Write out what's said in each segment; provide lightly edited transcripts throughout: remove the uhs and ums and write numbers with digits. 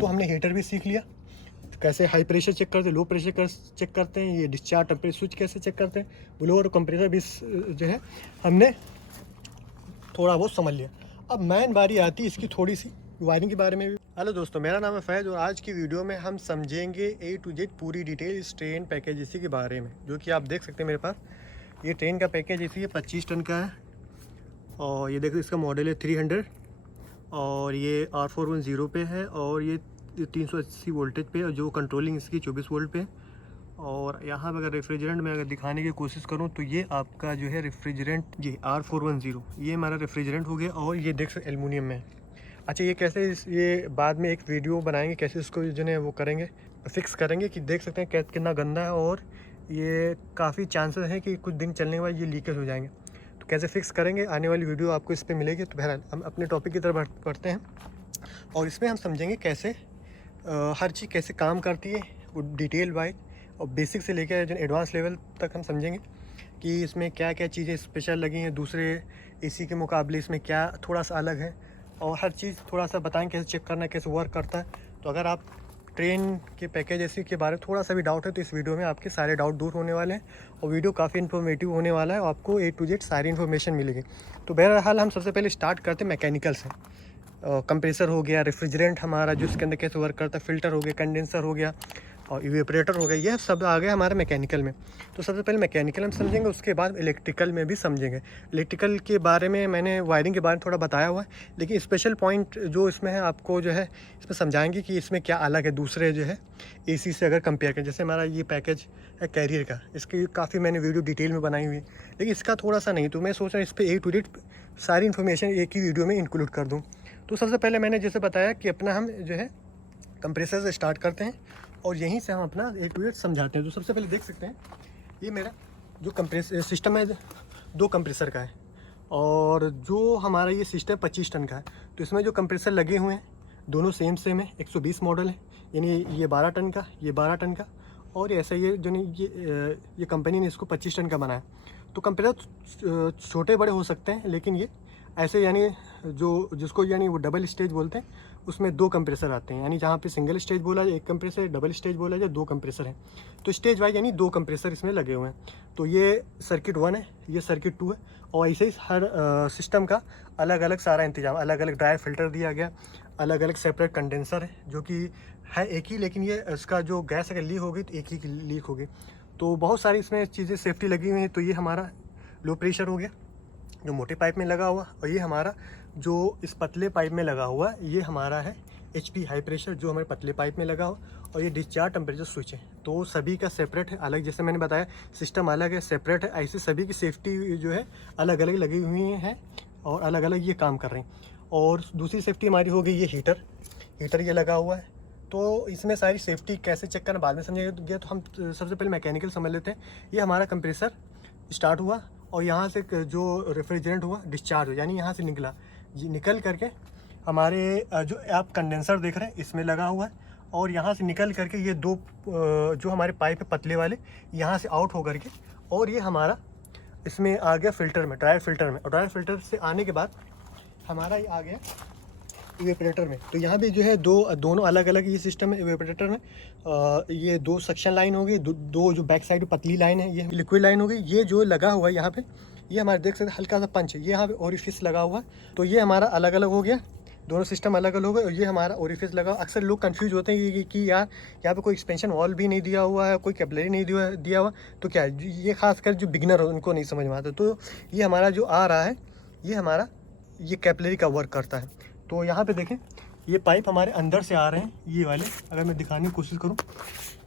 तो हमने हीटर भी सीख लिया, कैसे हाई प्रेशर चेक करते हैं, लो प्रेशर चेक करते हैं, ये डिस्चार्ज टेम्परेचर स्विच कैसे चेक करते हैं, ब्लोअर और कंप्रेसर भी जो है हमने थोड़ा बहुत समझ लिया। अब मेन बारी आती है इसकी थोड़ी सी वायरिंग के बारे में भी। हेलो दोस्तों, मेरा नाम है फैज़ और आज की वीडियो में हम समझेंगे A to Z पूरी डिटेल इस ट्रेन पैकेज इसी के बारे में, जो कि आप देख सकते हैं मेरे पास। ये ट्रेन का पैकेज इसी है, 25 टन का है और ये देखो इसका मॉडल है 300 और ये R410 पे है और ये 380 वोल्टेज पे और जो कंट्रोलिंग इसकी 24 वोल्ट पे है। और यहाँ पर अगर रेफ्रिजरेंट में अगर दिखाने की कोशिश करूँ तो ये आपका जो है रेफ्रिजरेंट, जी R410, ये हमारा रेफ्रिजरेंट हो गया और ये देख सकते एलुमिनियम में है। अच्छा, ये कैसे ये बाद में एक वीडियो बनाएंगे कैसे इसको जो है वो करेंगे, फिक्स करेंगे कि देख सकते हैं कितना गंदा है और ये काफ़ी चांसेस हैं कि कुछ दिन चलने के बाद ये लीकेज हो जाएंगे। तो कैसे फिक्स करेंगे, आने वाली वीडियो आपको इस पर मिलेगी। तो बहरहाल हम अपने टॉपिक की तरफ बढ़ते हैं और इसमें हम समझेंगे कैसे हर चीज़ कैसे काम करती है वो डिटेल वाइज, और बेसिक से लेकर जो एडवांस लेवल तक हम समझेंगे कि इसमें क्या क्या चीज़ें स्पेशल लगी हैं दूसरे एसी के मुकाबले, इसमें क्या थोड़ा सा अलग है, और हर चीज़ थोड़ा सा बताएं कैसे चेक करना है, कैसे वर्क करता है। तो अगर आप ट्रेन के पैकेज एसी के बारे में थोड़ा सा भी डाउट है तो इस वीडियो में आपके सारे डाउट दूर होने वाले हैं और वीडियो काफ़ी इन्फॉर्मेटिव होने वाला है और आपको A to Z सारी इन्फॉर्मेशन मिलेगी। तो बहरहाल हम सबसे पहले स्टार्ट करते हैं मैकेनिकल से। कंप्रेसर हो गया, रेफ्रिजरेंट हमारा जो इसके अंदर कैसे वर्क करता है, फ़िल्टर हो गया, कंडेंसर हो गया और इवेपोरेटर हो गया, यह सब आ गया हमारे मैकेनिकल में। तो सबसे पहले मैकेनिकल हम समझेंगे, उसके बाद इलेक्ट्रिकल में भी समझेंगे। इलेक्ट्रिकल के बारे में मैंने वायरिंग के बारे में थोड़ा बताया हुआ है, लेकिन स्पेशल पॉइंट जो इसमें है आपको जो है इसमें समझाएंगे कि इसमें क्या अलग है दूसरे जो है एसी से अगर कंपेयर करें। जैसे हमारा ये पैकेज है कैरियर का, इसकी काफ़ी मैंने वीडियो डिटेल में बनाई हुई है, लेकिन इसका थोड़ा सा नहीं। तो मैं सोच रहा हूँ इस पर A to Z सारी इन्फॉर्मेशन एक ही वीडियो में इंक्लूड कर दूँ। तो सबसे पहले मैंने जैसे बताया कि अपना हम जो है कंप्रेसर से स्टार्ट करते हैं और यहीं से हम अपना A to Z समझाते हैं। तो सबसे पहले देख सकते हैं ये मेरा जो कंप्रेसर सिस्टम है 2 कंप्रेसर का है और जो हमारा ये सिस्टम 25 टन का है। तो इसमें जो कंप्रेसर लगे हुए हैं दोनों सेम है, 120 मॉडल है, यानी ये 12 टन का, ये 12 टन का और ऐसा ये जो नहीं ये कंपनी ने इसको 25 टन का बनाया। तो कंप्रेसर छोटे बड़े हो सकते हैं, लेकिन ये ऐसे यानी जो जिसको यानी वो डबल स्टेज बोलते हैं उसमें 2 कंप्रेसर आते हैं, यानी जहाँ पे सिंगल स्टेज बोला जाए 1 कंप्रेसर, डबल स्टेज बोला जाए 2 कंप्रेसर हैं। तो स्टेज वाइज यानी 2 कंप्रेसर इसमें लगे हुए हैं। तो ये सर्किट 1 है, ये सर्किट 2 है और ऐसे ही हर सिस्टम का अलग अलग सारा इंतजाम, अलग अलग ड्राई फिल्टर दिया गया, अलग अलग सेपरेट कंडेंसर है जो कि है एक ही, लेकिन ये इसका जो गैस अगर लीक होगी तो एक ही लीक होगी। तो बहुत सारी इसमें चीज़ें सेफ्टी लगी हुई हैं। तो ये हमारा लो प्रेशर हो गया जो मोटे पाइप में लगा हुआ, और ये हमारा जो इस पतले पाइप में लगा हुआ ये हमारा है HP हाई प्रेशर जो हमारे पतले पाइप में लगा हुआ, और ये डिस्चार्ज टेम्परेचर स्विच है। तो सभी का सेपरेट है, अलग, जैसे मैंने बताया सिस्टम अलग है, सेपरेट है, ऐसे सभी की सेफ्टी जो है अलग अलग लगी हुई हैं और अलग अलग ये काम कर रहे हैं। और दूसरी सेफ्टी हमारी हो गई ये हीटर ये लगा हुआ है। तो इसमें सारी सेफ्टी कैसे चेक करना बाद में समझेंगे। तो हम सबसे पहले मैकेनिकल समझ लेते हैं। ये हमारा कंप्रेसर स्टार्ट हुआ और यहाँ से जो रेफ्रिजरेंट हुआ डिस्चार्ज हो, यानी यहाँ से निकला, ये निकल करके हमारे जो आप कंडेंसर देख रहे हैं इसमें लगा हुआ है, और यहाँ से निकल करके ये 2 जो हमारे पाइप है पतले वाले यहाँ से आउट हो करके और ये हमारा इसमें आ गया फ़िल्टर में, ड्राई फिल्टर में, और ड्राई फिल्टर से आने के बाद हमारा ये आ गया इवेपोरेटर में। तो यहाँ भी जो है दोनों अलग अलग ये सिस्टम है। इवेपोरेटर में ये 2 सक्शन लाइन हो गई, दो जो बैक साइड पतली लाइन है ये लिक्विड लाइन हो गई। ये जो लगा हुआ है यहाँ पे, ये हमारे देख सकते हैं हल्का सा पंच है, ये यहाँ पे ओरिफिस लगा हुआ है। तो ये हमारा अलग अलग हो गया, दोनों सिस्टम अलग अलग हो गए और ये हमारा ओरिफिस लगा। अक्सर लोग कंफ्यूज होते हैं कि यार यहाँ पे कोई एक्सपेंशन वॉल भी नहीं दिया हुआ है, कोई कैपिलरी नहीं दिया हुआ, तो क्या है, ये खासकर जो बिगिनर हो उनको नहीं समझ में आता। तो ये हमारा जो आ रहा है ये हमारा ये कैपिलरी का वर्क करता है। तो यहाँ पे देखें ये पाइप हमारे अंदर से आ रहे हैं, ये वाले अगर मैं दिखाने की कोशिश करूँ,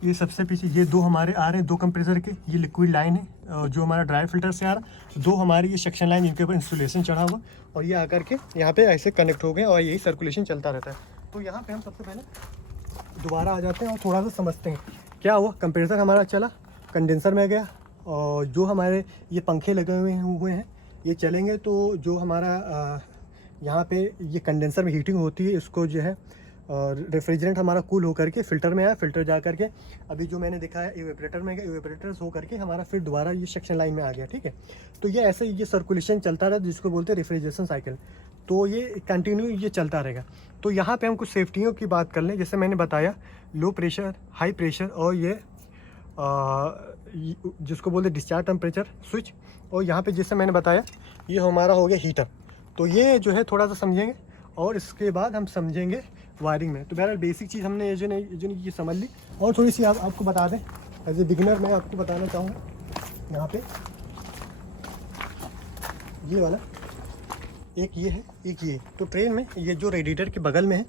ये सबसे पीछे ये 2 हमारे आ रहे हैं 2 कंप्रेसर के, ये लिक्विड लाइन है जो हमारा ड्राई फिल्टर से आ रहा, 2 हमारी ये सेक्शन लाइन जिनके ऊपर इंसुलेशन चढ़ा हुआ और ये आकर के यहाँ पे ऐसे कनेक्ट हो गए और यही सर्कुलेशन चलता रहता है। तो यहाँ पे हम सबसे पहले दोबारा आ जाते हैं और थोड़ा सा समझते हैं क्या हुआ। कंप्रेसर हमारा चला, कंडेंसर में गया और जो हमारे ये पंखे लगे हुए हैं ये चलेंगे, तो जो हमारा यहाँ पे ये कंडेंसर में हीटिंग होती है, इसको जो है रेफ्रिजरेंट हमारा कूल होकर के फ़िल्टर में आया, फ़िल्टर जा करके अभी जो मैंने दिखाया इवेपोरेटर में गया, इवेपोरेटर हो करके हमारा फिर दोबारा ये सेक्शन लाइन में आ गया। ठीक है, तो ये ऐसे ये सर्कुलेशन चलता रहा जिसको बोलते हैं रेफ्रिजरेशन साइकिल। तो ये कंटिन्यू ये चलता रहेगा। तो यहाँ पे हम कुछ सेफ्टियों की बात कर लें। जैसे मैंने बताया लो प्रेशर, हाई प्रेशर और ये जिसको बोलते डिस्चार्ज टेम्परेचर स्विच, और यहाँ पे जैसे मैंने बताया ये हमारा हो गया हीटर। तो ये जो है थोड़ा सा समझेंगे और इसके बाद हम समझेंगे वायरिंग में। तो बहरहाल बेसिक चीज़ हमने ये समझ ली। और थोड़ी सी आपको बता दें एज ए बिगिनर मैं आपको बताना चाहूँगा, यहाँ पे ये वाला एक ये है, एक ये। तो ट्रेन में ये जो रेडिएटर के बगल में है,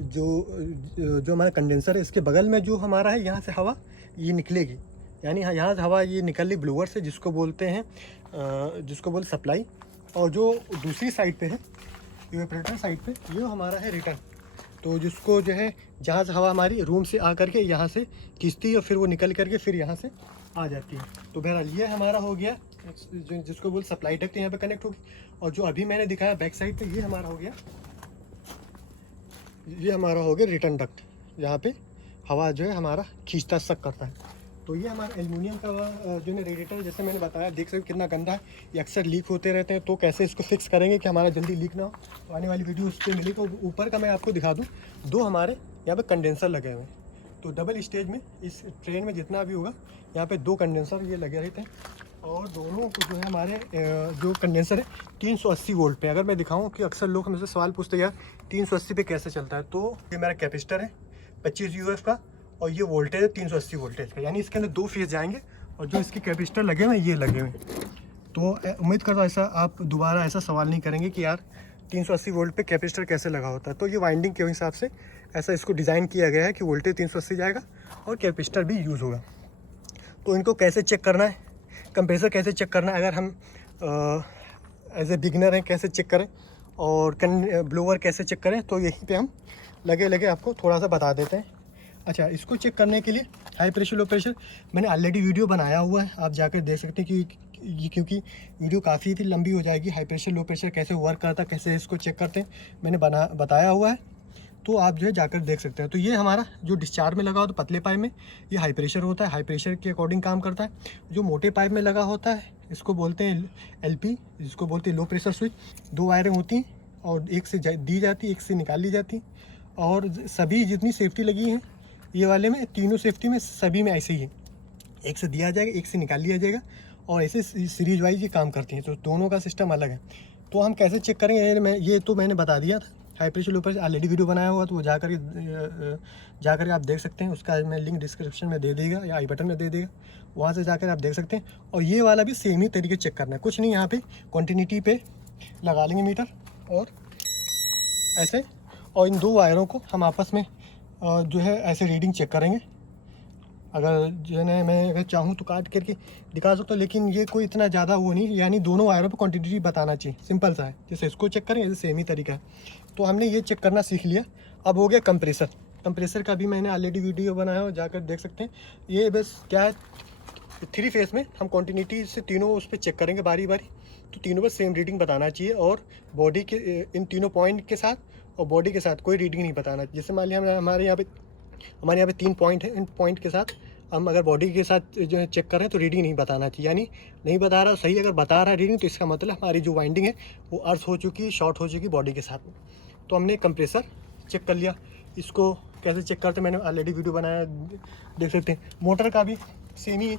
जो हमारा कंडेंसर है, इसके बगल में जो हमारा है, यहाँ से हवा ये निकलेगी, यानी यहाँ से हवा ये निकल रही ब्लोअर से, जिसको बोलते हैं सप्लाई। और जो दूसरी साइड पे है इवेपोरेटर साइड पे, ये हमारा है रिटर्न। तो जिसको जो है जहाँ से हवा हमारी रूम से आ करके यहाँ से खींचती है और फिर वो निकल करके फिर यहाँ से आ जाती है। तो बहरहाल ये हमारा हो गया जिसको बोल सप्लाई डक्ट यहाँ पे कनेक्ट होगी। और जो अभी मैंने दिखाया बैक साइड पे, ये हमारा हो गया रिटर्न डक्ट, यहाँ पे हवा जो है हमारा खींचता सक करता है। तो ये हमारा एल्युमिनियम का जो है रेडिएटर, जैसे मैंने बताया, देख सकते कितना गंदा है, ये अक्सर लीक होते रहते हैं। तो कैसे इसको फिक्स करेंगे कि हमारा जल्दी लीक ना हो, तो आने वाली वीडियो उस पर मिली। तो ऊपर का मैं आपको दिखा दूँ, दो हमारे यहाँ पे कंडेंसर लगे हुए हैं। तो डबल स्टेज में इस ट्रेन में जितना भी होगा, यहाँ पे 2 कंडेंसर ये लगे रहते हैं। और दोनों को जो है हमारे जो कंडेंसर है 380 वोल्ट पे। अगर मैं दिखाऊं कि अक्सर लोग मुझसे सवाल पूछते हैं यार 380 पे कैसे चलता है, तो ये मेरा कैपेसिटर है 25 UF का, और ये वोल्टेज है 380 वोल्टेज का, यानी इसके अंदर 2 फेज जाएंगे। और जो इसके कैपेसिटर लगे हुए हैं ये लगे हुए हैं। तो उम्मीद करता हूँ ऐसा आप दोबारा ऐसा सवाल नहीं करेंगे कि यार 380 वोल्ट पे कैपेसिटर कैसे लगा होता है। तो ये वाइंडिंग के हिसाब से ऐसा इसको डिज़ाइन किया गया है कि वोल्टेज 380 जाएगा और कैपेसिटर भी यूज़ होगा। तो इनको कैसे चेक करना है, कंप्रेसर कैसे चेक करना है, अगर हम एज ए बिगिनर हैं कैसे चेक करें, और ब्लोअर कैसे चेक करें, तो यहीं पे हम लगे आपको थोड़ा सा बता देते हैं। अच्छा, इसको चेक करने के लिए हाई प्रेशर लो प्रेशर मैंने ऑलरेडी वीडियो बनाया हुआ है, आप जाकर देख सकते हैं कि क्योंकि वीडियो काफ़ी थी लंबी हो जाएगी। हाई प्रेशर लो प्रेशर कैसे वर्क करता है, कैसे इसको चेक करते हैं, मैंने बताया हुआ है, तो आप जो है जाकर देख सकते हैं। तो ये हमारा जो डिस्चार्ज में लगा हो तो पतले पाइप में ये हाई प्रेशर होता है, हाई प्रेशर के अकॉर्डिंग काम करता है। जो मोटे पाइप में लगा होता है इसको बोलते हैं LP, जिसको बोलते हैं लो प्रेशर स्विच। 2 वायरें होती हैं और एक से दी जाती, एक से निकाल ली जाती। और सभी जितनी सेफ्टी लगी हैं ये वाले में, तीनों सेफ्टी में सभी में ऐसे ही है, एक से दिया जाएगा, एक से निकाल लिया जाएगा, और ऐसे सीरीज वाइज ये काम करती हैं। तो दोनों का सिस्टम अलग है। तो हम कैसे चेक करेंगे, ये तो मैंने बता दिया था। High pressure low pressure already video बनाया हुआ, तो वो जाकर आप देख सकते हैं। उसका मैं लिंक डिस्क्रिप्शन में दे देगा या आई बटन में दे देगा, वहाँ से जाकर आप देख सकते हैं। और ये वाला भी सेम ही तरीके चेक करना है, कुछ नहीं, यहाँ पे कंटिन्यूटी पे लगा लेंगे मीटर और ऐसे, और इन 2 वायरों को हम आपस में जो है ऐसे रीडिंग चेक करेंगे। अगर जो है मैं अगर चाहूँ तो काट करके दिखा सकता हूँ, लेकिन ये कोई इतना ज़्यादा वो नहीं, यानी दोनों वायरों पे क्वांटिटी बताना चाहिए, सिंपल सा है। जैसे इसको चेक करें, ऐसे सेम ही तरीका है। तो हमने ये चेक करना सीख लिया। अब हो गया कंप्रेसर का भी मैंने ऑलरेडी वीडियो बनाया हो, जाकर देख सकते हैं। ये बस क्या है, 3 फेस में हम क्वान्टिटी से तीनों उस पर चेक करेंगे बारी बारी। तो तीनों पर सेम रीडिंग बताना चाहिए, और बॉडी के इन तीनों पॉइंट के साथ और बॉडी के साथ कोई रीडिंग नहीं बताना। जैसे मान लिया हमारे यहाँ पे 3 पॉइंट है, इन पॉइंट के साथ हम अगर बॉडी के साथ जो है चेक करें तो रीडिंग नहीं बताना चाहिए, यानी नहीं बता रहा सही। अगर बता रहा है रीडिंग तो इसका मतलब हमारी जो वाइंडिंग है वो अर्थ हो चुकी, शॉर्ट हो चुकी बॉडी के साथ। तो हमने कंप्रेसर चेक कर लिया। इसको कैसे चेक करते मैंने ऑलरेडी वीडियो बनाया, देख सकते हैं। मोटर का भी सेम ही है,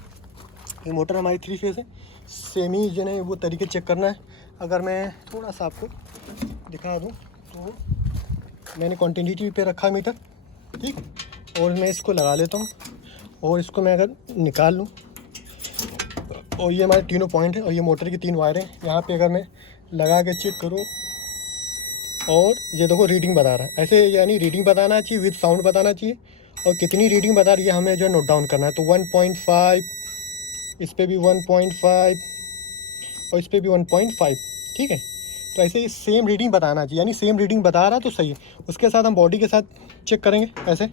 ये मोटर हमारी 3 फेस है, सेम ही जो है वो तरीके चेक करना है। अगर मैं थोड़ा सा आपको दिखा दूँ तो मैंने कंटिन्यूटी पे रखा मीटर, ठीक, और मैं इसको लगा लेता हूँ। और इसको मैं अगर निकाल लूँ, और ये हमारे तीनों पॉइंट है और ये मोटर की 3 वायर हैं। यहाँ पे अगर मैं लगा के चेक करूँ और ये देखो रीडिंग बता रहा है ऐसे, यानी रीडिंग बताना चाहिए, विद साउंड बताना चाहिए। और कितनी रीडिंग बता रही है हमें जो है नोट डाउन करना है। तो 1.5, इस पर भी 1.5 और इस पर भी 1.5, ठीक है। तो ऐसे ही सेम रीडिंग बताना चाहिए, यानी सेम रीडिंग बता रहा तो सही है। उसके साथ हम बॉडी के साथ चेक करेंगे ऐसे,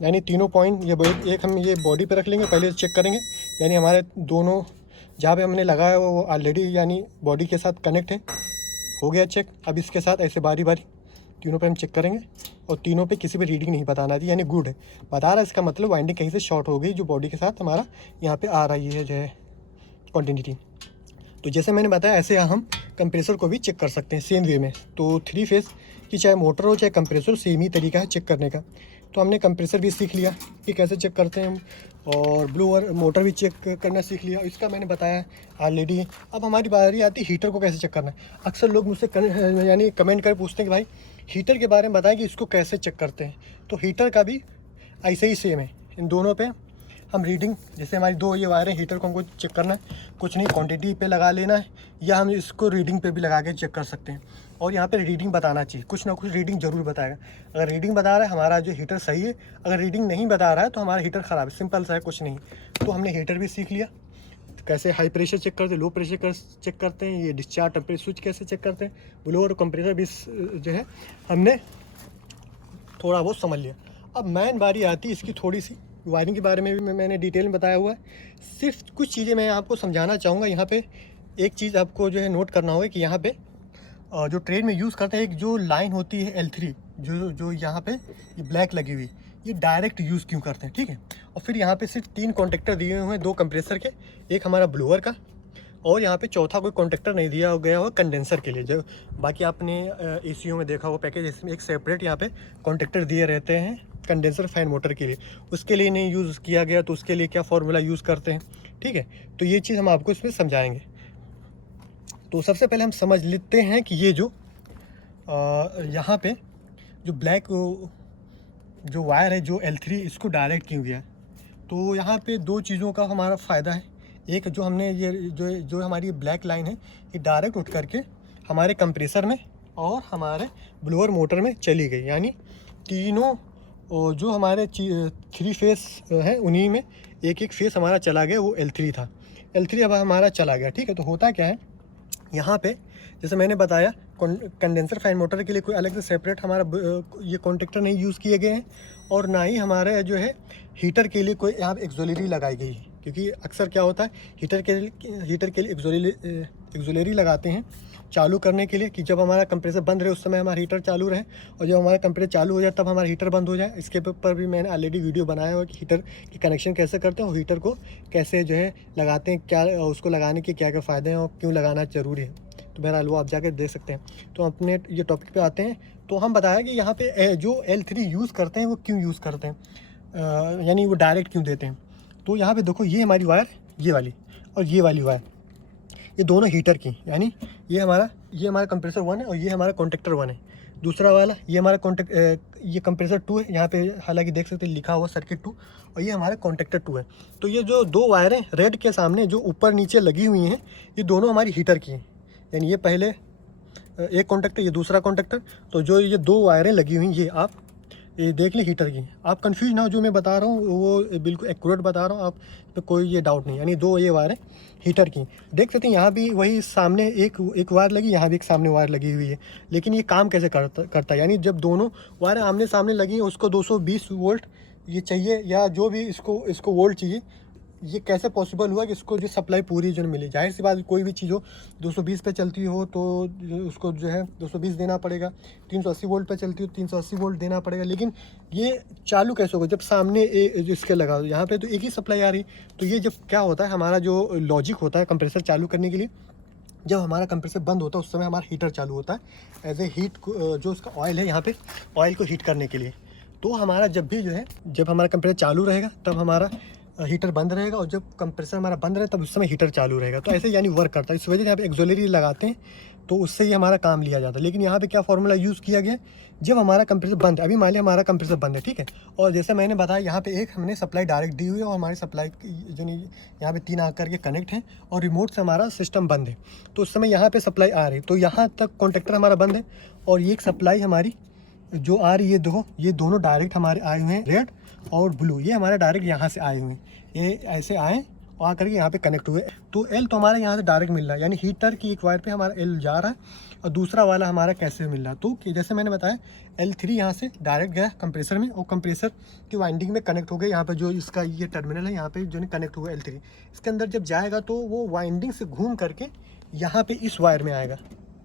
यानी तीनों पॉइंट ये एक हम ये बॉडी पे रख लेंगे, पहले चेक करेंगे, यानी हमारे दोनों जहाँ पे हमने लगाया हुआ वो ऑलरेडी यानी बॉडी के साथ कनेक्ट है, हो गया चेक। अब इसके साथ ऐसे बारी बारी तीनों पे हम चेक करेंगे, और तीनों पे किसी पे रीडिंग नहीं बताना थी, यानी गुड है बता रहा है। इसका मतलब वाइंडिंग कहीं से शॉर्ट हो गई जो बॉडी के साथ हमारा यहाँ पे आ रही है जो है कंटिन्यूटी। तो जैसे मैंने बताया ऐसे हम कंप्रेसर को भी चेक कर सकते हैं सेम वे में। तो 3 फेज़ की चाहे मोटर हो चाहे कंप्रेसर, सेम ही तरीका है चेक करने का। तो हमने कंप्रेसर भी सीख लिया कि कैसे चेक करते हैं, और ब्लोअर मोटर भी चेक करना सीख लिया, इसका मैंने बताया ऑलरेडी। अब हमारी बारी आती है हीटर को कैसे चेक करना है। अक्सर लोग मुझसे यानी कमेंट कर पूछते हैं कि भाई हीटर के बारे में बताएं कि इसको कैसे चेक करते हैं। तो हीटर का भी ऐसे ही सेम है। इन दोनों पे हम रीडिंग, जैसे हमारी 2 ये वायर हैं, हीटर को हमको चेक करना है, कुछ नहीं क्वांटिटी पे लगा लेना है, या हम इसको रीडिंग पे भी लगा के चेक कर सकते हैं। और यहाँ पे रीडिंग बताना चाहिए, कुछ ना कुछ रीडिंग ज़रूर बताएगा। अगर रीडिंग बता रहा है हमारा जो हीटर सही है, अगर रीडिंग नहीं बता रहा है तो हमारा हीटर ख़राब है, सिंपल सा है, कुछ नहीं। तो हमने हीटर भी सीख लिया, कैसे हाई प्रेशर चेक करते हैं, लो प्रेशर चेक करते हैं, ये डिस्चार्ज टेम्परेचर स्विच कैसे चेक करते हैं, ब्लोअर कंप्रेसर भी जो है हमने थोड़ा बहुत समझ लिया। अब मेन बारी आती है इसकी थोड़ी सी वायरिंग के बारे में भी मैंने डिटेल में बताया हुआ है। सिर्फ कुछ चीज़ें मैं आपको समझाना चाहूँगा। यहाँ पे एक चीज़ आपको जो है नोट करना होगा कि यहाँ पे जो ट्रेन में यूज़ करते हैं, एक जो लाइन होती है L3, जो यहाँ पे ये ब्लैक लगी हुई, ये डायरेक्ट यूज़ क्यों करते हैं, ठीक है। और फिर यहाँ पे सिर्फ 3 कॉन्टेक्टर दिए हुए हैं, 2 कंप्रेसर के, एक हमारा ब्लोअर का, और यहाँ पे चौथा कोई कॉन्टेक्टर नहीं दिया गया हुआ कंडेंसर के लिए। जो बाकी आपने ACO में देखा हुआ पैकेज, इसमें एक सेपरेट यहाँ पे कॉन्टेक्टर दिए रहते हैं कंडेंसर फैन मोटर के लिए, उसके लिए नहीं यूज़ किया गया। तो उसके लिए क्या फार्मूला यूज़ करते हैं, ठीक है। तो ये चीज़ हम आपको इसमें समझाएंगे। तो सबसे पहले हम समझ लेते हैं कि ये जो यहाँ पे जो ब्लैक जो वायर है, जो L3, इसको डायरेक्ट क्यों गया। तो यहाँ पे 2 चीज़ों का हमारा फ़ायदा है। एक जो हमने ये जो हमारी ब्लैक लाइन है, ये डायरेक्ट उठ करके हमारे कंप्रेसर में और हमारे ब्लोअर मोटर में चली गई, यानी तीनों जो हमारे 3 फेस हैं उन्हीं में एक फेस हमारा चला गया, वो L3 था। L3 अब हमारा चला गया, ठीक है। तो होता क्या है यहाँ पे, जैसे मैंने बताया कंडेंसर फैन मोटर के लिए कोई अलग से सेपरेट हमारा ये कॉन्टेक्टर नहीं यूज़ किए गए हैं, और ना ही हमारे जो है हीटर के लिए कोई यहाँ एक्सोलरी लगाई गई है। क्योंकि अक्सर क्या होता है हीटर के लिए एक्सोलरी लगाते हैं चालू करने के लिए, कि जब हमारा कंप्रेसर बंद रहे उस समय हमारा हीटर चालू रहे, और जब हमारा कंप्रेसर चालू हो जाए तब हमारा हीटर बंद हो जाए। इसके ऊपर भी मैंने ऑलरेडी वीडियो बनाया हुआ कि हीटर की कनेक्शन कैसे करते हैं और हीटर को कैसे जो है लगाते हैं, क्या उसको लगाने के क्या क्या फ़ायदे हैं और क्यों लगाना ज़रूरी है। तो बहरहाल वो आप जाकर देख सकते हैं। तो अपने ये टॉपिक पे आते हैं। तो हम बताया कि यहाँ पे जो L3 यूज़ करते हैं वो क्यों यूज़ करते हैं, यानी वो डायरेक्ट क्यों देते हैं। तो यहाँ पे देखो, ये हमारी वायर, ये वाली और ये वाली वायर, ये दोनों हीटर की, यानी ये हमारा कंप्रेसर 1 है और ये हमारा कॉन्टेक्टर 1 है। दूसरा वाला ये हमारा ये कंप्रेसर 2 है, यहाँ पे हालांकि देख सकते हैं लिखा हुआ सर्किट 2, और ये हमारा कॉन्टेक्टर 2 है। तो ये जो 2 वायरें रेड के सामने जो ऊपर नीचे लगी हुई हैं, ये दोनों हमारी हीटर की हैं। यानी ये पहले एक कॉन्टेक्टर, ये दूसरा कॉन्टेक्टर। तो जो ये 2 वायरें लगी हुई, ये आप ये देख लें हीटर की। आप कंफ्यूज ना हो, जो मैं बता रहा हूँ वो बिल्कुल एक्यूरेट बता रहा हूँ, आप पे कोई ये डाउट नहीं। यानी 2 ये वायर है हीटर की। देख सकते हैं यहाँ भी वही सामने एक वायर लगी, यहाँ भी एक सामने वायर लगी हुई है। लेकिन ये काम कैसे करता है, यानी जब दोनों वायर आमने सामने लगी हैं, उसको 220 वोल्ट ये चाहिए, या जो भी इसको वोल्ट चाहिए, ये कैसे पॉसिबल हुआ कि इसको जो सप्लाई पूरी जो मिली। जाहिर सी बात, कोई भी चीज़ हो 220 पे चलती हो तो उसको जो है 220 देना पड़ेगा, 380 वोल्ट पे चलती हो 380 वोल्ट देना पड़ेगा। लेकिन ये चालू कैसे होगा जब सामने इसके लगा, यहाँ पे तो एक ही सप्लाई आ रही। तो ये जब क्या होता है, हमारा जो लॉजिक होता है कंप्रेसर चालू करने के लिए, जब हमारा कंप्रेसर बंद होता है उस समय हमारा हीटर चालू होता है एज ए हीट, जो उसका ऑयल है यहाँ पे ऑयल को हीट करने के लिए। तो हमारा जब भी जो है, जब हमारा कंप्रेसर चालू रहेगा तब हमारा हीटर बंद रहेगा, और जब कंप्रेसर हमारा बंद रहे तब उस समय हीटर चालू रहेगा। तो ऐसे यानी वर्क करता है। इस वजह से यहाँ पे एक्सोलरी लगाते हैं, तो उससे ही हमारा काम लिया जाता है। लेकिन यहाँ पे क्या फार्मूला यूज़ किया गया, जब हमारा कंप्रेसर बंद है, अभी मान लिया हमारा कंप्रेसर बंद है, ठीक है, और जैसे मैंने बताया यहाँ पे एक हमने सप्लाई डायरेक्ट दी हुई है, और हमारी सप्लाई जो नहीं यहाँ पे 3 आकर के कनेक्ट हैं, और रिमोट से हमारा सिस्टम बंद है। तो उस समय यहाँ पर सप्लाई आ रही, तो यहाँ तक कॉन्टेक्टर हमारा बंद है, और ये एक सप्लाई हमारी जो आ रही है, ये दोनों डायरेक्ट हमारे आए हुए हैं, रेड और ब्लू, ये हमारे डायरेक्ट यहाँ से आए हुए हैं। ये ऐसे आए और आकर के यहाँ पे कनेक्ट हुए। तो एल तो हमारा यहाँ से डायरेक्ट मिल रहा है, यानी हीटर की एक वायर पे हमारा एल जा रहा है, और दूसरा वाला हमारा कैसे मिल रहा है। तो कि जैसे मैंने बताया L3 यहाँ से डायरेक्ट गया कंप्रेसर में, और कंप्रेसर की वाइंडिंग में कनेक्ट हो गया। यहाँ पे जो इसका ये टर्मिनल है, यहाँ पे जो कनेक्ट हुआ L3, इसके अंदर जब जाएगा तो वो वाइंडिंग से घूम करके यहाँ पे इस वायर में आएगा।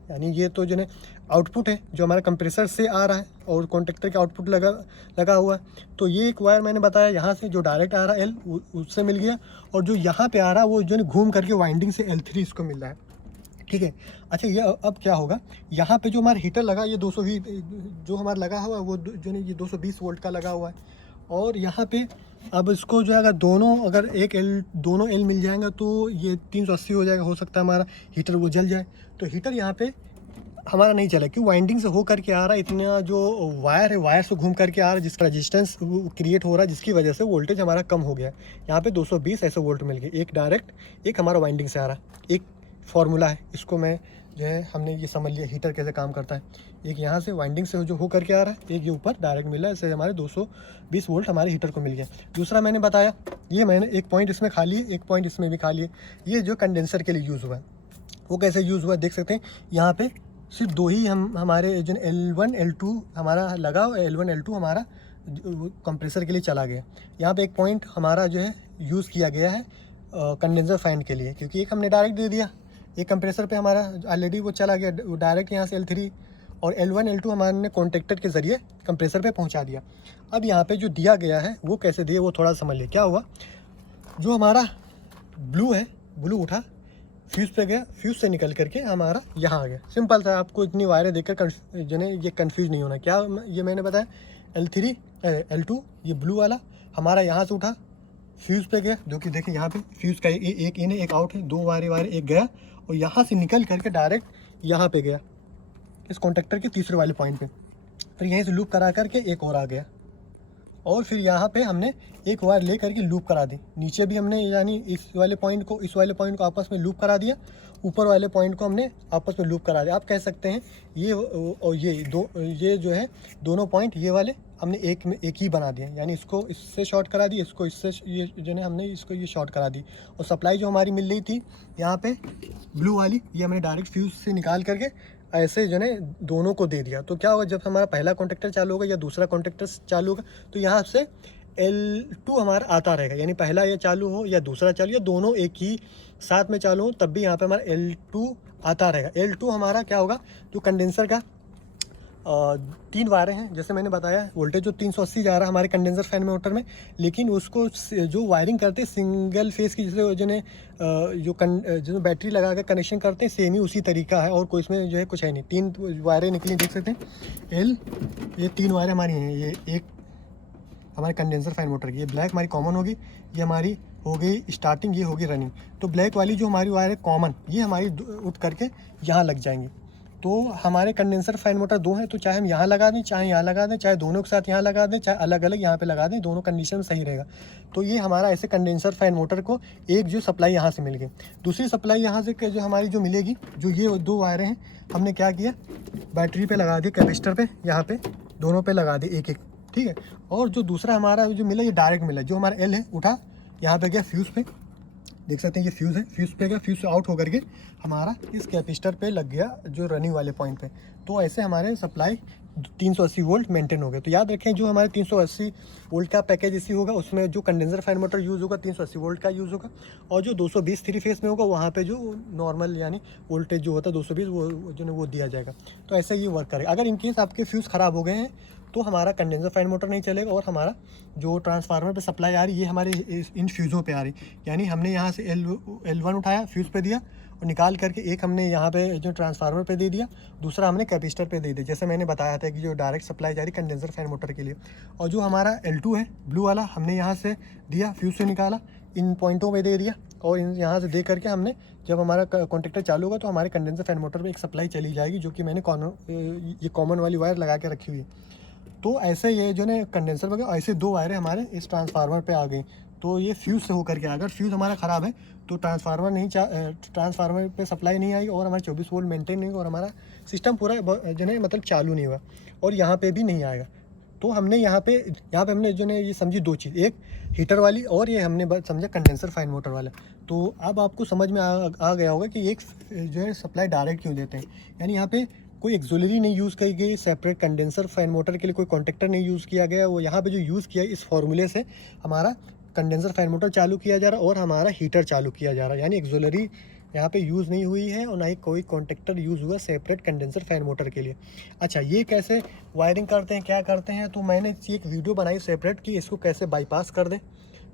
यानी ये तो जो है आउटपुट है जो हमारे कंप्रेसर से आ रहा है, और कॉन्टेक्टर के आउटपुट लगा हुआ है। तो ये एक वायर मैंने बताया यहाँ से जो डायरेक्ट आ रहा है एल, उससे मिल गया, और जो यहाँ पे आ रहा है वो जो घूम करके वाइंडिंग से L3 इसको मिल रहा है। ठीक है। अच्छा ये अब क्या होगा, यहाँ पे जो हमारा हीटर लगा ये 220 जो हमारा लगा हुआ है वो जो नहीं ये 220 वोल्ट का लगा हुआ है। और यहाँ पे अब इसको जो है अगर अगर एक एल दोनों एल मिल जाएगा तो ये 380 हो जाएगा। हो सकता है हमारा हीटर वो जल जाए। तो हीटर यहाँ पे हमारा नहीं चला क्योंकि वाइंडिंग से हो करके आ रहा है, इतना जो वायर है वायर से घूम करके आ रहा है जिसका रेजिस्टेंस क्रिएट हो रहा है, जिसकी वजह से वोल्टेज हमारा कम हो गया है। यहाँ पे 220 ऐसे वोल्ट मिल गए, एक डायरेक्ट एक हमारा वाइंडिंग से आ रहा है। एक फार्मूला है, इसको मैं जो है हमने ये समझ लिया हीटर कैसे काम करता है। एक यहाँ से वाइंडिंग से जो हो करके आ रहा है, एक ये ऊपर डायरेक्ट मिला है, इससे हमारे 220 वोल्ट हमारे हीटर को मिल गया। दूसरा मैंने बताया, ये मैंने एक पॉइंट इसमें खा लिए, एक पॉइंट इसमें भी खा लिए। ये जो कंडेंसर के लिए यूज़ हुआ है वो कैसे यूज़ हुआ देख सकते हैं। यहाँ पे सिर्फ दो ही हमारे जो L1 L2 हमारा लगा, L1 L2 हमारा कंप्रेसर के लिए चला गया। यहाँ पे एक पॉइंट हमारा जो है यूज़ किया गया है कंडेंसर फैन के लिए, क्योंकि एक हमने डायरेक्ट दे दिया, एक कंप्रेसर पे हमारा ऑलरेडी वो चला गया डायरेक्ट यहाँ से L3, और L1 L2 हमारे कॉन्टेक्टर के ज़रिए कंप्रेसर पे पहुँचा दिया। अब यहाँ पे जो दिया गया है वो कैसे दिए वो थोड़ा समझ लिया। क्या हुआ, जो हमारा ब्लू है, ब्लू उठा फ्यूज़ पे गया, फ्यूज़ से निकल करके हमारा यहाँ आ गया। सिंपल था, आपको इतनी वायरें देखकर जो है ये कन्फ्यूज़ नहीं होना। क्या ये मैंने बताया, L3 L2 ये ब्लू वाला हमारा यहाँ से उठा फ्यूज़ पे गया, जो कि देखिए यहाँ पे फ्यूज़ का एक इन है एक आउट है, दो वायर एक गया और यहाँ से निकल करके डायरेक्ट यहाँ पे गया इस कॉन्टेक्टर के तीसरे वाले पॉइंट पे। फिर यहीं से लूप करा करके एक और आ गया, और फिर यहाँ पे हमने एक वायर ले करके लूप करा दी। नीचे भी हमने यानी इस वाले पॉइंट को आपस में लूप करा दिया, ऊपर वाले पॉइंट को हमने आपस में लूप करा दिया। आप कह सकते हैं ये और ये जो है दोनों पॉइंट ये वाले हमने एक ही बना दिए, यानी इसको इससे शॉर्ट करा दी, इसको इससे ये जो है हमने इसको ये शॉर्ट करा दी। और सप्लाई जो हमारी मिल रही थी यहाँ पे ब्लू वाली, ये हमने डायरेक्ट फ्यूज़ से निकाल करके ऐसे जो है दोनों को दे दिया। तो क्या होगा, जब हमारा पहला कॉन्टेक्टर चालू होगा या दूसरा कॉन्टेक्टर चालू होगा तो यहाँ से L2 हमारा आता रहेगा, यानी पहला ये चालू हो या दूसरा चालू या दोनों एक ही साथ में चालू हो तब भी यहाँ पे हमारा L2 आता रहेगा। L2 हमारा क्या होगा, जो कंडेंसर का 3 वायरें हैं, जैसे मैंने बताया वोल्टेज जो 380 जा रहा है हमारे कंडेंसर फैन मोटर में, लेकिन उसको जो वायरिंग करते हैं सिंगल फेस की, जैसे जो बैटरी लगा कर कनेक्शन करते हैं सेम ही उसी तरीका है, और कोई इसमें जो है कुछ है नहीं। 3 वायरें निकली देख सकते हैं ये 3 वायरें हमारी हैं। ये एक हमारे कंडेंसर फैन मोटर की, ये ब्लैक हमारी कॉमन होगी, ये हमारी हो गई स्टार्टिंग, ये होगी रनिंग। तो ब्लैक वाली जो हमारी वायर है कॉमन, ये हमारी उठ करके यहाँ लग जाएंगी। तो हमारे कंडेंसर फैन मोटर 2 हैं, तो चाहे हम यहाँ लगा दें चाहे यहाँ लगा दें, चाहे दोनों के साथ यहाँ लगा दें चाहे अलग अलग यहाँ पे लगा दें, दोनों कंडीशन में सही रहेगा। तो ये हमारा ऐसे कंडेंसर फैन मोटर को एक जो सप्लाई यहाँ से मिल गई। दूसरी सप्लाई यहाँ से जो हमारी जो मिलेगी, जो ये 2 वायरें हैं हमने क्या किया, बैटरी पे लगा दी, कैपेसिटर पे यहाँ पे दोनों पे लगा दी एक, ठीक है। और जो दूसरा हमारा जो मिला ये डायरेक्ट मिला, जो हमारा L है उठा यहाँ पे गया फ्यूज़ पे, देख सकते हैं ये फ्यूज़ है, फ्यूज़ पे गया, फ्यूज़ से आउट होकर के हमारा इस कैपेसिटर पे लग गया जो रनिंग वाले पॉइंट पे। तो ऐसे हमारे सप्लाई 380 वोल्ट मेंटेन हो गए। तो याद रखें जो हमारे 380 वोल्ट का पैकेज इसी होगा, उसमें जो कंडेंसर फैन मोटर यूज़ होगा 380 वोल्ट का यूज़ होगा, और जो 220 3 फेस में होगा वहाँ पे जो नॉर्मल यानी वोल्टेज जो होता है 220 वो दिया जाएगा। तो ऐसे ये वर्क करेगा। अगर इनकेस आपके फ्यूज़ ख़राब हो गए हैं तो हमारा कंडेंसर फैन मोटर नहीं चलेगा, और हमारा जो ट्रांसफार्मर पे सप्लाई आ रही है ये हमारे इन फ्यूज़ों पे आ रही, यानी हमने यहाँ से L1 उठाया फ्यूज़ पे दिया और निकाल करके एक हमने यहाँ पे जो ट्रांसफार्मर पे दे दिया, दूसरा हमने कैपेसिटर पे दे दिया, जैसे मैंने बताया था कि जो डायरेक्ट सप्लाई जा रही कंडेंसर फैन मोटर के लिए। और जो हमारा L2 है ब्लू वाला हमने यहाँ से दिया, फ्यूज़ से निकाला, इन पॉइंटों में दे दिया, और इन यहाँ से दे करके हमने जब हमारा कॉन्टेक्टर चालू होगा तो हमारे कंडेंसर फैन मोटर पर एक सप्लाई चली जाएगी, जो कि मैंने ये कॉमन वाली वायर लगा के रखी हुई है। तो ऐसे ये जो है कंडेंसर वगैरह ऐसे 2 वायरें हमारे इस ट्रांसफार्मर पे आ गई। तो ये फ्यूज़ से होकर के, अगर फ्यूज़ हमारा ख़राब है तो ट्रांसफार्मर पे सप्लाई नहीं आई और हमारे 24 वोल्ट मेंटेन नहीं हुआ और हमारा सिस्टम पूरा जो है मतलब चालू नहीं हुआ, और यहाँ पे भी नहीं आएगा। तो हमने यहाँ पे हमने जो है ये समझी 2 चीज़, एक हीटर वाली और ये हमने समझा कंडेंसर फैन मोटर वाला। तो अब आपको समझ में आ गया होगा कि एक जो है सप्लाई डायरेक्ट क्यों देते हैं, यानी यहाँ पे कोई एक्सुलरी नहीं यूज़ की गई, सेपरेट कंडेंसर फैन मोटर के लिए कोई कॉन्टेक्टर नहीं यूज़ किया गया। वो यहाँ पे जो यूज़ किया इस फॉर्मूले से हमारा कंडेंसर फैन मोटर चालू किया जा रहा है और हमारा हीटर चालू किया जा रहा है, यानी एक्सुलरी यहाँ पे यूज़ नहीं हुई है और ना ही कोई कॉन्टेक्टर यूज़ हुआ सेपरेट कंडेंसर फैन मोटर के लिए। अच्छा, ये कैसे वायरिंग करते हैं, क्या करते हैं, तो मैंने एक वीडियो बनाई सेपरेट कि इसको कैसे बाईपास कर दें,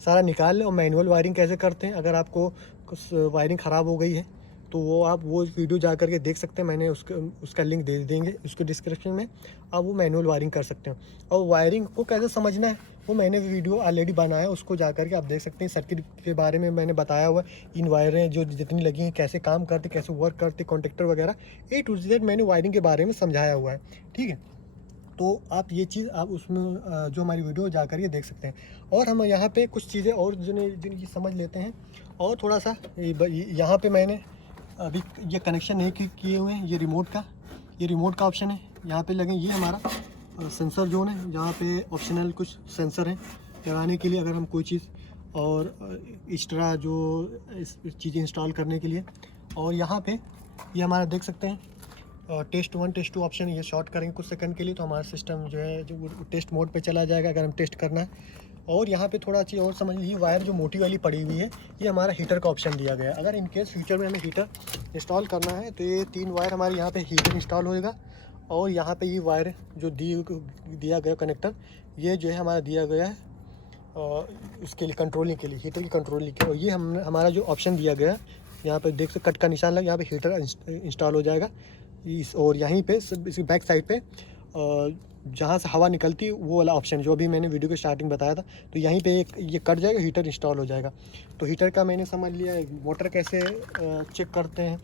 सारा निकाल लें, और मैनुअल वायरिंग कैसे करते हैं अगर आपको कुछ वायरिंग ख़राब हो गई है तो वो आप वो वीडियो जा कर के देख सकते हैं, मैंने उसका लिंक दे देंगे उसके डिस्क्रिप्शन में। आप वो मैनुअल वायरिंग कर सकते हैं। और वायरिंग को कैसे समझना है वो मैंने वीडियो ऑलरेडी बनाया है, उसको जा कर के आप देख सकते हैं। सर्किट के बारे में मैंने बताया हुआ है, इन वायरें जो जितनी लगी हैं कैसे काम करती, कैसे वर्क करती, कॉन्टेक्टर वगैरह A to Z मैंने वायरिंग के बारे में समझाया हुआ है, ठीक है। तो आप ये चीज़ आप उसमें जो हमारी वीडियो जा कर के देख सकते हैं। और हम यहाँ पे कुछ चीज़ें और जिनकी समझ लेते हैं। और थोड़ा सा यहाँ पे मैंने अभी ये कनेक्शन नहीं किए हुए हैं। ये रिमोट का ऑप्शन है, यहाँ पे लगे। ये हमारा सेंसर जोन है, जहाँ पे ऑप्शनल कुछ सेंसर हैं लगाने के लिए, अगर हम कोई चीज़ और एक्स्ट्रा जो चीज़ें इंस्टॉल करने के लिए। और यहाँ पे ये हमारा देख सकते हैं टेस्ट 1 टेस्ट 2 ऑप्शन। ये शॉर्ट करेंगे कुछ सेकंड के लिए तो हमारा सिस्टम जो है जो टेस्ट मोड पे चला जाएगा अगर हम टेस्ट करना है। और यहाँ पे थोड़ा चीज़ और समझ लीजिए, वायर जो मोटी वाली पड़ी हुई है ये हमारा हीटर का ऑप्शन दिया गया है। अगर इनकेस फ्यूचर में हमें हीटर इंस्टॉल करना है तो ये 3 वायर हमारे यहाँ पे हीटर इंस्टॉल होएगा। और यहाँ पे ये वायर जो दिया गया कनेक्टर, ये जो है हमारा दिया गया है उसके लिए कंट्रोलिंग के लिए, हीटर की कंट्रोलिंग के। और ये हमारा जो ऑप्शन दिया गया है, यहाँ पे देख सकते कट का निशान लगा, यहाँ पे हीटर इंस्टॉल हो जाएगा और यहीं पे इसकी बैक साइड पे जहाँ से हवा निकलती है वो वाला ऑप्शन जो अभी मैंने वीडियो के स्टार्टिंग बताया था, तो यहीं पे ये कट जाएगा, हीटर इंस्टॉल हो जाएगा। तो हीटर का मैंने समझ लिया, मोटर कैसे चेक करते हैं,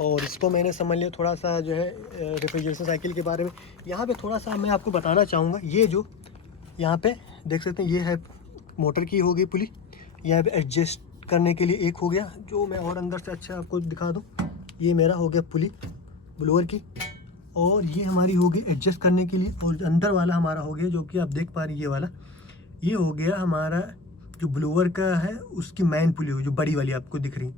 और इसको मैंने समझ लिया थोड़ा सा जो है रेफ्रिजरेशन साइकिल के बारे में। यहाँ पे थोड़ा सा मैं आपको बताना चाहूँगा, ये जो यहाँ पे देख सकते हैं ये है मोटर की होगी पुली, यहाँ पे एडजस्ट करने के लिए एक हो गया, जो मैं और अंदर से अच्छा आपको दिखा दूँ। ये मेरा हो गया पुली ब्लोअर की, और ये हमारी होगी एडजस्ट करने के लिए। और अंदर वाला हमारा हो गया जो कि आप देख पा रहे हैं, ये वाला ये हो गया हमारा जो ब्लोअर का है उसकी मेन पुली हो, जो बड़ी वाली आपको दिख रही,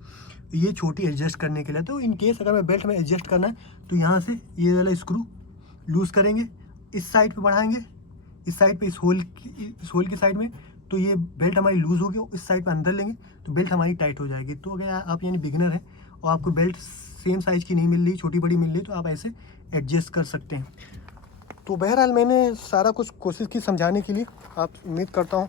ये छोटी एडजस्ट करने के लिए। तो इन केस अगर मैं बेल्ट में एडजस्ट करना है तो यहाँ से ये वाला स्क्रू लूज़ करेंगे, इस साइड पे बढ़ाएंगे, इस साइड पे इस होल की साइड में, तो ये बेल्ट हमारी लूज़ हो गई। इस साइड पे अंदर लेंगे तो बेल्ट हमारी टाइट हो जाएगी। तो अगर आप यानी बिगिनर हैं और आपको बेल्ट सेम साइज़ की नहीं मिल रही, छोटी बड़ी मिल रही, तो आप ऐसे एडजस्ट कर सकते हैं। तो बहरहाल मैंने सारा कुछ कोशिश की समझाने के लिए। आप उम्मीद करता हूँ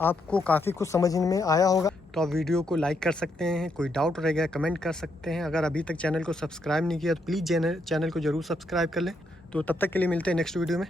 आपको काफ़ी कुछ समझ में आया होगा। तो आप वीडियो को लाइक कर सकते हैं, कोई डाउट रह गया कमेंट कर सकते हैं। अगर अभी तक चैनल को सब्सक्राइब नहीं किया तो प्लीज़ चैनल को ज़रूर सब्सक्राइब कर लें। तो तब तक के लिए मिलते हैं नेक्स्ट वीडियो में।